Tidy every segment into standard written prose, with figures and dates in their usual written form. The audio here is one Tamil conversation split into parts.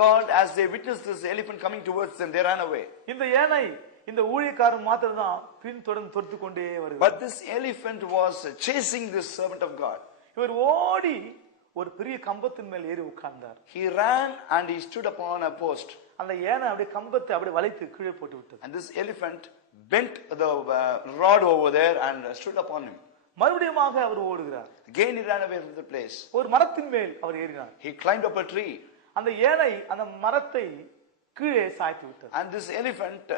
God, as they witnessed this elephant coming towards them, they ran away. இந்த யானை இந்த ஊழியக்காரன் மாத்திரம் தான் பின் தொடர்ந்து தொடுத்து கொண்டே வருகிறார். But this elephant was chasing this servant of God. இவர் ஓடி ஒரு பெரிய கம்பத்தின் மேல் ஏறி உட்கார்ந்தார். He ran and he stood upon a post. அந்த யானை அப்படியே கம்பத்தை அப்படியே வளைத்து கீழே போட்டு விட்டது. And this elephant bent the rod over there and stood upon him. மறுபடியுமாக அவர் ஓடுகிறார். Again he ran away from the place. ஒரு மரத்தின் மேல் அவர் ஏறினார். He climbed up a tree. அந்த யானை அந்த மரத்தை கீழே சாய்த்து விட்டது. And this elephant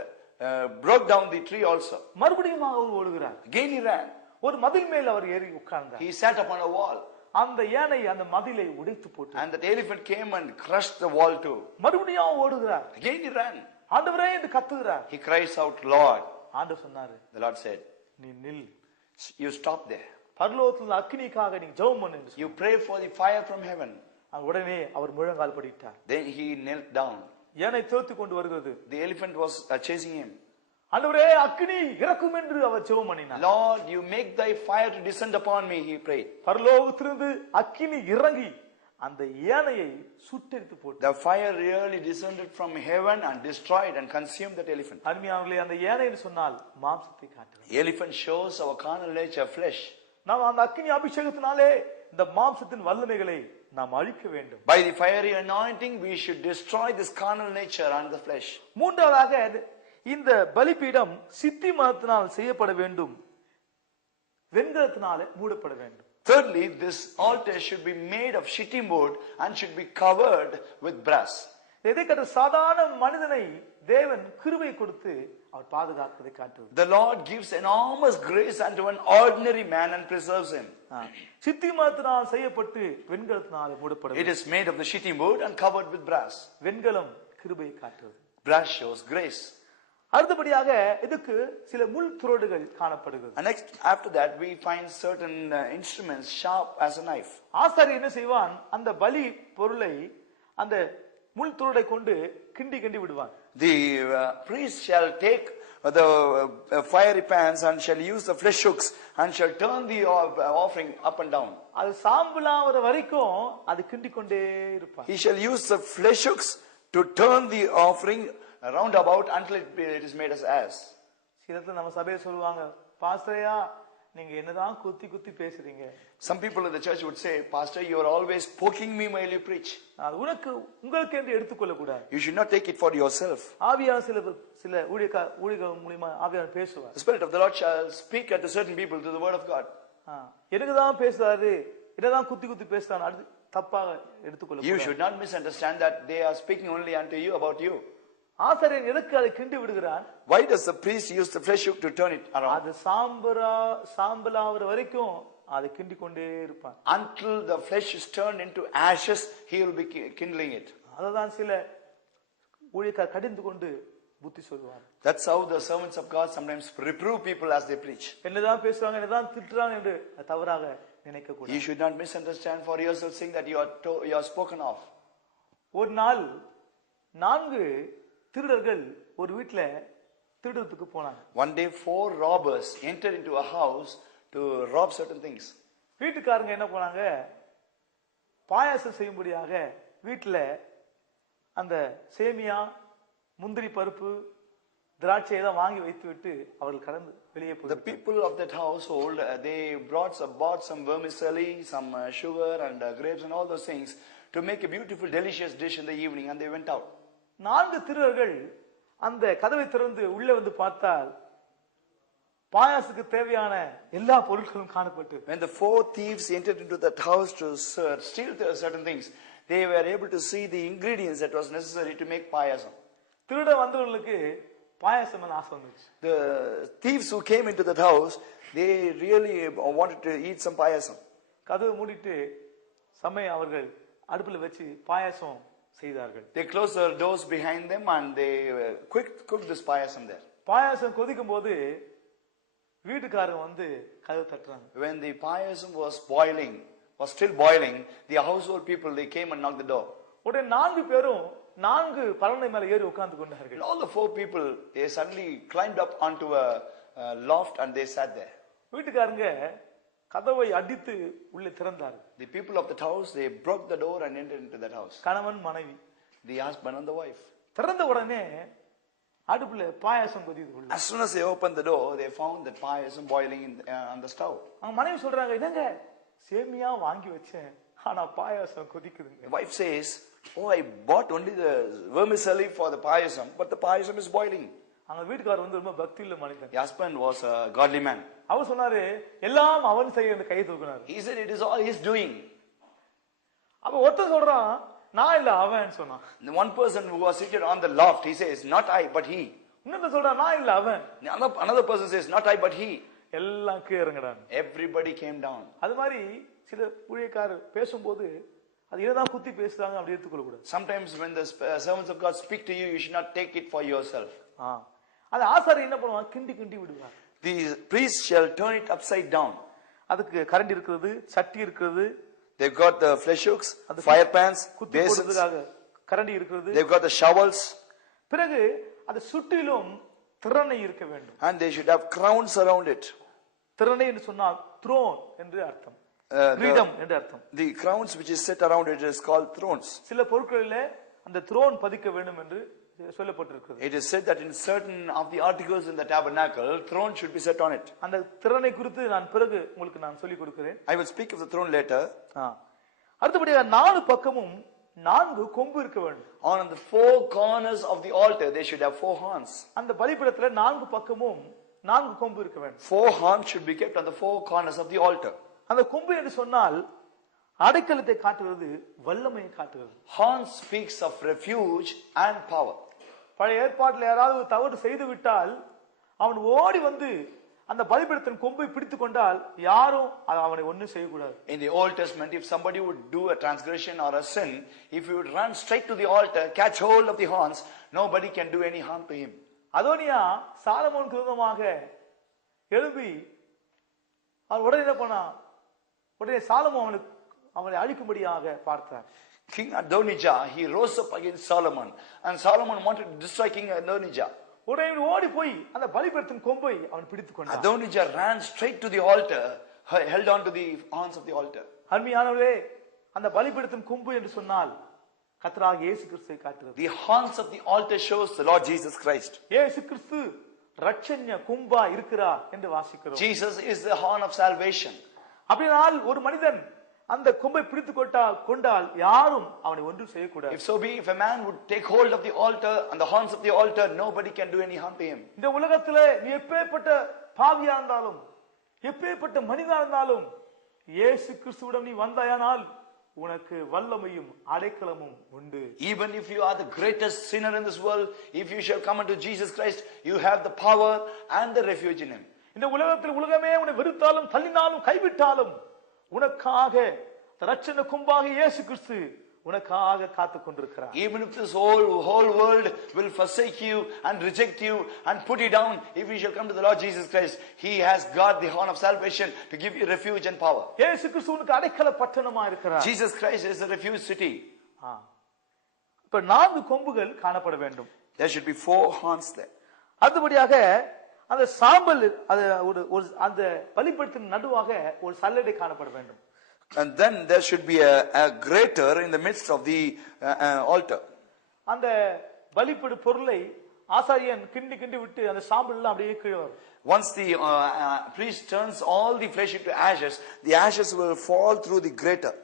broke down the tree also. மறுபடியுமாக அவர் ஓடுகிறார். Again he ran. ஒரு மதில் மேல் அவர் ஏறி உட்கார்ந்தார். He sat upon a wall. அந்த யானை அந்த மதிலை உடைத்து போட்டது. And that elephant came and crushed the wall too. மறுபடியும் ஓடுகிறார். Again he ran. ஆண்டவரே என்று கத்துகிறார். He cries out, Lord. ஆண்டவர் சொன்னாரு, The Lord said, நீ நில். you stop there. பரலோகத்தில் அக்கினிக்காக நீ ஜெபம் பண்ணு. You pray for the fire from heaven. உடனே அவர் முழங்கால் Patidar. Then he knelt down. யானை துரத்தி கொண்டு வருகிறது. The elephant was chasing him. ஆண்டவரே அக்கினி இறக்கும் என்று அவர் ஜெபம் பண்ணினார். Lord, you make thy fire to descend upon me, he prayed. பரலோகத்திலிருந்து அக்கினி இறங்கி அந்த யானையை சுட்டெரித்து போட்டது. The fire really descended from heaven and destroyed and consumed that elephant. அருமையானவர்களே, அந்த யானை என்று சொன்னால் மாம்சத்தை காட்டுகிறது. Elephant shows our carnal nature, flesh. நாம் அந்த அக்கினி அபிஷேகத்தினாலே இந்த மாம்சத்தின் வல்லமைகளை நாம் அழிக்க வேண்டும். By the fiery anointing we should destroy this carnal nature and the flesh. மூன்றாவதாக இந்த பலிபீடம் சித்தி மரத்தினால் செய்யப்பட வேண்டும், வெண்கலத்தினாலே மூடப்பட வேண்டும். Thirdly, this altar should be made of shittim wood and should be covered with brass. எதை கட்ட சாதாரண மனிதனை தேவன் கிருபை கொடுத்து அவர் பாதுகாப்பதை காட்டுவது. The Lord gives enormous grace unto an ordinary man and preserves him. சித்தி மரத்தினால் செய்யப்பட்டு வெண்கலத்தினாலே மூடப்பட வேண்டும். It is made of the shittim wood and covered with brass. வெண்கலம் கிருபையை காட்டுவது. Brass shows grace. அடுத்தபடியாக இதுக்கு சில முள் துரோடுகள் காணப்படுகிறது. And next, after that, we find certain instruments sharp as a knife. ஆசாரி என்ன செய்வான், அந்த பலி பொருளை அந்த முள் துரோடை கொண்டு கிண்டி கிண்டி விடுவான். The priest shall take the fiery pans and shall use the flesh hooks and shall turn the offering up and down. அது சாம்பலாவற வரைக்கும் அது கிண்டி கொண்டே இருப்பான். He shall use the flesh hooks to turn the offering round about until it is made as ash. சிலத்துல நம்ம சபையில சொல்லுவாங்க, பாஸ்டரையா நீங்க என்னதான் குத்தி குத்தி பேசுறீங்க. Some people in the church would say, Pastor, you are always poking me while you preach. அது உங்களுக்கு என்று எடுத்துக்கொள்ள கூடாது. You should not take it for yourself. ஆவியான சில ஊழியர்கள் மூலமா ஆவியான பேசுவார். The Spirit of the Lord shall speak unto certain people through the word of God. எனக்கு தான் பேசுறாரு, என்னதான் குத்தி குத்தி பேசுறான், அது தப்பாக எடுத்துக்கொள்ள கூடாது. You should not misunderstand that they are speaking only unto you about you. ஆசாரியன் எதுக்கு அதை கிண்டி விடுகிறான்? Why does the priest use the flesh hook to turn it around? அது சாம்பலாவற வரைக்கும் அதை கிண்டி கொண்டே இருப்பான். Until the flesh is turned into ashes, he will be kindling it. அததான் சில ஊழியக்காரர் கடிந்து கொண்டு புத்தி சொல்வார். That's how the servants of God sometimes reprove people as they preach. என்னதான் பேசுவாங்க, என்னதான் திட்டுறாங்க என்று தவறாக நினைக்க கூடாது. You should not misunderstand for yourself, saying that you are spoken of. ஒரு நாள் 4 திருடர்கள் ஒரு வீட்ல திருடுறதுக்கு போனாங்க. One day 4 robbers entered into a house to rob certain things. வீட்டுக்காரங்க என்ன பண்ணாங்க, பாயாசம் செய்யும்படியாக வீட்ல அந்த சேமியா, முந்திரி பருப்பு, திராட்சை எல்லாம் வாங்கி வைத்து விட்டு அவர்கள் கடந்து வெளியே போய். The people of that household they bought some vermicelli, some sugar and grapes and all those things to make a beautiful delicious dish in the evening, and they went out. 4 திருடர்கள் அந்த கதவை திறந்து உள்ளே வந்து பார்த்தால் பாயாசத்துக்கு தேவையான எல்லா பொருட்களும் காணப்பட்டு. When the 4 thieves entered into that house to steal certain things, they were able to see the ingredients that was necessary to make payasam. திருட வந்தவங்களுக்கு பாயாசம் ஆசை வந்துச்சு. The thieves who came into that house, they really wanted to eat some payasam. கதவை மூடிட்டு சமயம் அவர்கள் அடுப்புல வச்சு பாயாசம் செய்தார்கள். They closed their doors behind them and they cooked this payasam there. பாயாசம் கொதிக்கும் போது வீட்டுக்காரங்க வந்து கதவை தட்டுறாங்க. When the payasam was still boiling, the household people, they came and knocked the door. உடனே 4 பேரும் 4 பலகை மேல ஏறி உட்கார்ந்து கொண்டார்கள். All the 4 people, they suddenly climbed up onto a loft and they sat there. வீட்டுக்காரங்க கதவை அடித்து உள்ளே திறந்தார்கள். The people of that house, they broke the door and entered into that house. கணவன் மனைவி. the husband and the wife. திறந்த உடனே அடுப்புல பாயாசம் கொதிக்குது உள்ள. As soon as they opened the door, they found that payasam boiling on the stove. அவங்க மனைவி சொல்றாங்க, என்னங்க சேமியா வாங்கி வச்சேன், ஆனா பாயாசம் கொதிக்குதுங்க. The wife says, oh, I bought only the vermicelli for the payasam, but the payasam is boiling. அவங்க வீட்டுக்காரர் வந்து ரொம்ப பக்தி உள்ள மனிதன். The husband was a godly man. அவர் சொன்னாரு, எல்லாம் அவன் செய்ய அந்த கையை தூக்குனாரு. He said, it is all his doing. அப்ப ஒருத்தன் சொல்றான், நான் இல்ல அவன் சொன்னான். The one person who was seated on the loft, he says, not I, but he. இன்னொருத்தன் சொல்றான், நான் இல்ல அவன். Another person says, not I, but he. எல்லாம் கீழே இறங்குறாங்க. Everybody came down. அது மாதிரி சில ஊழியக்காரர் பேசும்போது அது என்னதான் குத்தி பேசுறாங்க அப்படி எடுத்துக்கொள்ள கூடாது. Sometimes when the servants of God speak to you, you should not take it for yourself. அது ஆசாரி என்ன பண்ணுவாங்க, கிண்டி கிண்டி விடுவாங்க. The priest shall turn it upside down. அதுக்கு கரண்டி இருக்குது, சட்டி இருக்குது. They've got the flesh hooks, fire pans, basins. கரண்டி இருக்குது. They've got the shovels. பிறகு அது சுற்றிலும் திறனை இருக்க வேண்டும். And they should have crowns around it. திறனை என்று சொன்னால் throne என்று அர்த்தம். கிரீடம் என்று அர்த்தம். The crowns which is set around it is called thrones. சில பொருட்களிலே அந்த throne பதிக்க வேண்டும் என்று சொல்லப்பட்டிருக்கிறது. It is said that in certain of the articles in the tabernacle, throne should be set on it. அந்த திறனை குறித்து நான் பிறகு உங்களுக்கு நான் சொல்லி கொடுக்கிறேன். I will speak of the throne later. அடுத்தபடியாக நாலு பக்கமும் நான்கு கொம்பு இருக்க வேண்டும். On the four corners of the altar they should have four horns. அந்த பலிபீடத்திலே நான்கு பக்கமும் நான்கு கொம்பு இருக்க வேண்டும். Four horns should be kept on the four corners of the altar. அந்த கொம்பு என்று சொன்னால் அடைக்கலத்தை காட்டுகிறது, வல்லமையை காட்டுகிறது. Horn speaks of refuge and power. பழைய ஏற்பாட்டில் யாராவது தவறு செய்து விட்டால் அவன் ஓடி வந்து அந்த பலிபீடத்தின் கொம்பை பிடித்துக் கொண்டால் யாரும் அவனை ஒன்றும் செய்யக்கூடாது. In the Old Testament, if somebody would do a transgression or a sin, if he would run straight to the altar, catch hold of the horns, nobody can do any harm to him. அதோனியா சாலமோனுக்கு விரோதமாக எழும்பி அவன் உடனே என்ன பண்ணா, உடனே சாலமோன் அவனை அழிக்கும்படியாக பார்த்தார். King Adonijah, he rose up against Solomon, and Solomon wanted to destroy King Adonijah. உடனே ஓடி போய் அந்த பலிபீடத்தின் கொம்பை அவன் பிடித்துக் கொண்டான். Adonijah ran straight to the altar, held on to the horns of the altar. அருமையானவர்களே, அந்த பலிபீடத்தின் கொம்பு என்று சொன்னால் கர்த்தராகிய இயேசு கிறிஸ்துவை காட்டுகிறது. The horns of the altar shows the Lord Jesus Christ. இயேசு கிறிஸ்து ரட்சண்ய கொம்பா இருக்கிறார் என்று வாசிக்கிறோம். Jesus is the horn of salvation. அப்படினால் ஒரு மனிதன் அந்த கொம்பை பிடித்துக் கொண்டால் யாரும் அவனை ஒன்றும் செய்யக்கூடாது. If so be, if a man would take hold of the altar and the horns of the altar, nobody can do any harm to him. இந்த உலகத்திலே நீ எப்பேற்பட்ட பாவியா இருந்தாலும் எப்பேற்பட்ட மனிதா இருந்தாலும் இயேசு கிறிஸ்துவிடம் நீ வந்தாயானால் உனக்கு வல்லமையும் அடைக்கலமும் உண்டு. Even if you are the greatest sinner in this world, if you shall come unto Jesus Christ, you have the power and the refuge in him. இந்த உலகத்தில் உலகமே உன்னை வெறுத்தாலும் தள்ளினாலும் கைவிட்டாலும் உனக்காக ரட்சண கொம்பாக இயேசு கிறிஸ்து உனக்காக காத்துக் கொண்டிருக்கிறார். Even if this whole world will forsake you and reject you and put you down, if you shall come to the Lord Jesus Christ, he has got the horn of salvation to give you refuge and power. இயேசு கிறிஸ்து உனக்கு அடைக்கல பட்டணமா இருக்கிறார். Jesus Christ is the refuge city. இப்ப நான்கு கொம்புகள் காணப்பட வேண்டும். There should be four horns there. அதுபடியாக அந்த சாம்பல் அந்த பலிபீடத்தின் நடுவாக ஒரு சல்லடை காணப்பட வேண்டும். And then there should be a grater in the midst of the altar. அந்த பலிபீட பொருளை ஆசாரியன் கிண்டி கிண்டி விட்டு அந்த சாம்பல் எல்லாம் அப்படியே கீழே வரும். Once the priest turns all the flesh into ashes, the ashes will fall through the grater.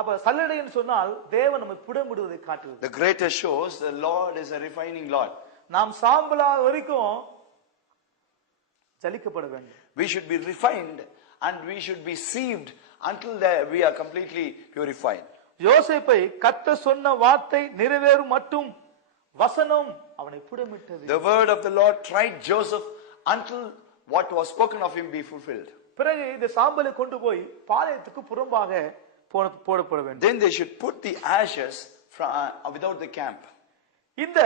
அப்ப சல்லடை என்று சொன்னால் தேவன் நம்மை புடமிடுவதை காட்டுகிறது. The grater shows the Lord is a refining Lord. நாம் சாம்பலா வரைக்கும் ஜலிக்கப்பட வேண்டும். We should be refined and we should be sieved until we are completely purified. யோசேப்பை கர்த்தர் சொன்ன வார்த்தை நிறைவேறும் மட்டும் வசனம் அவனை புடமிட்டது. The word of the Lord tried Joseph until what was spoken of him be fulfilled. பிறகு இந்த சாம்பலை கொண்டு போய் பாளையத்துக்கு புறம்பாக போடப்பட வேண்டும். Then they should put the ashes without the camp. இந்த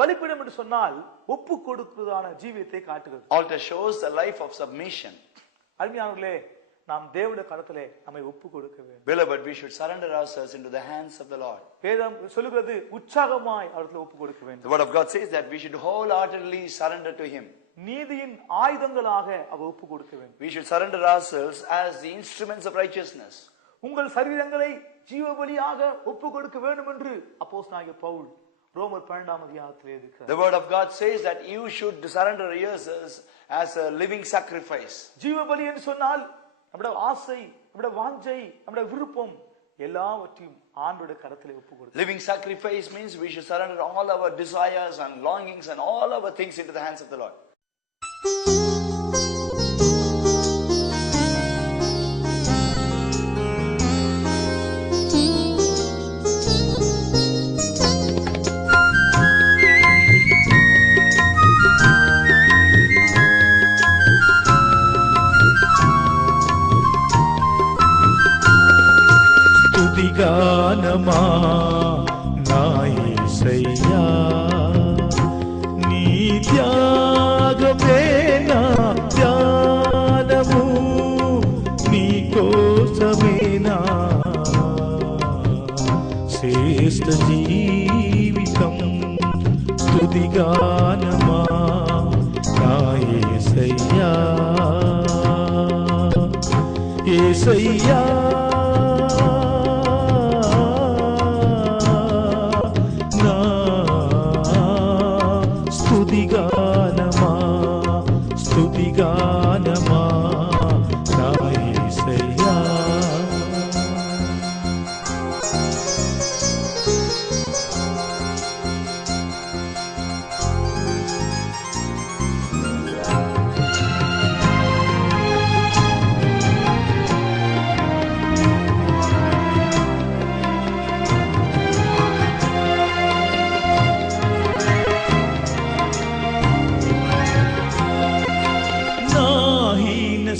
பலிபீடம் என்று சொன்னால் ஒப்பு கொடுக்கிறதான ஜீவியத்தை காட்டுகிறது. Altar shows the life of submission. அருமையானவர்களே, நாம் தேவனுடைய கரத்திலே நம்மை ஒப்பு கொடுக்க வேண்டும். Beloved, we should surrender ourselves into the hands of the Lord. வேதம் சொல்லுகிறது உற்சாகமாய் அவரிடத்தில் ஒப்பு கொடுக்க வேண்டும். The word of God says that we should wholeheartedly surrender to him. நீதியின் ஆயுதங்களாக அவர் ஒப்பு கொடுக்க வேண்டும். We should surrender ourselves as the instruments of righteousness. உங்கள் சரீரங்களை ஜீவபலியாக ஒப்பு கொடுக்க வேண்டும் என்று அப்போஸ்தலனாகிய பவுல் ரோமர் 12ஆம் அதிகாரத்திலே இருக்கிறார். The word of God says that you should surrender yourselves as a living sacrifice. ஜீவபலி என்று சொன்னால் நம்முடைய ஆசை, நம்முடைய வாஞ்சை, நம்முடைய விருப்பம் எல்லாவற்றையும் ஆண்டவருடைய கரத்திலே ஒப்பு கொடுக்க. Living sacrifice means we should surrender all our desires and longings and all our things into the hands of the Lord. துதிகானமா నా యేసయ్యా నీ త్యాగమే నా ధ్యానము నీ కోసమే నా శ్రేష్ఠ జీవితం స్తుతిగానమా నా యేసయ్యా యేసయ్యా స్తుతిగానమా నా యేసయ్యా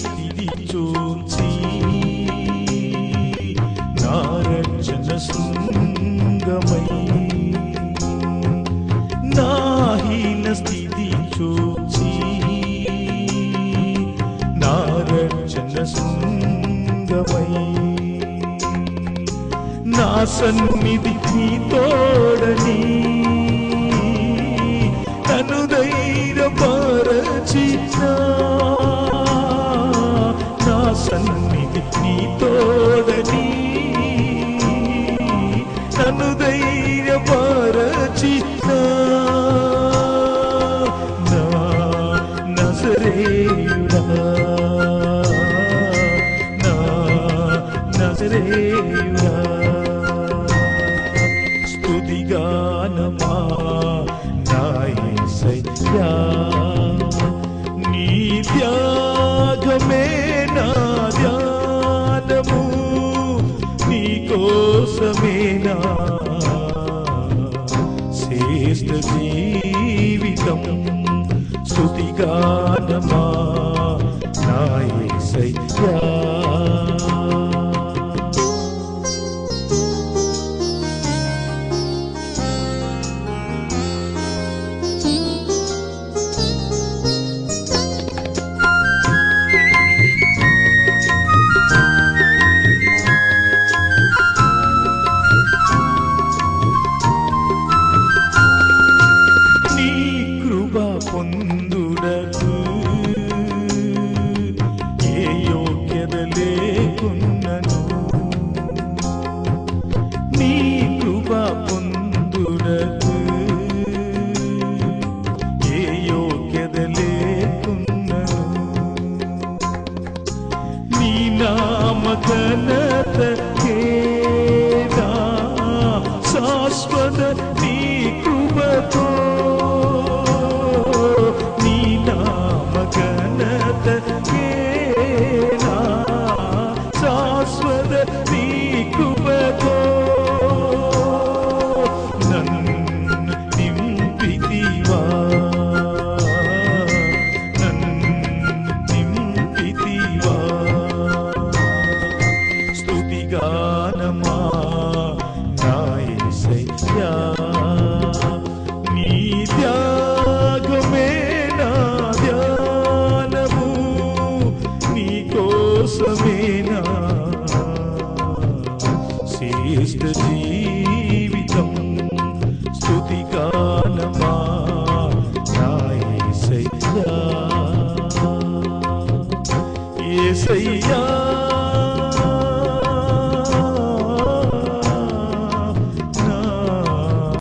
స్థితి చూచి నా రక్షణ శృంగమై నాహీన స్థితి చూచి నా రక్షణ శృంగమై నా సన్నిధి నీ తోడని నన్ను ధైర్యపరచినా సన్నిధి నీ తోడని నన్ను ధైర్యపరచినా నా నజరేయుడా నా నజరేయుడా స్తుతిగానమా నా యేసయ్యా నీ త్యాగమే నా ధ్యానము నీ కోసమే నా శ్రేష్ఠ జీవితం స్తుతిగానమా నా యేసయ్యా పొందుడకు ఏ యోగ్యత లేకున్నను నీ కృప పొందుడకు ఏ యోగ్యత లేకున్నను నీ నామ ఘనతకేనా శాశ్వత నీ కృపతో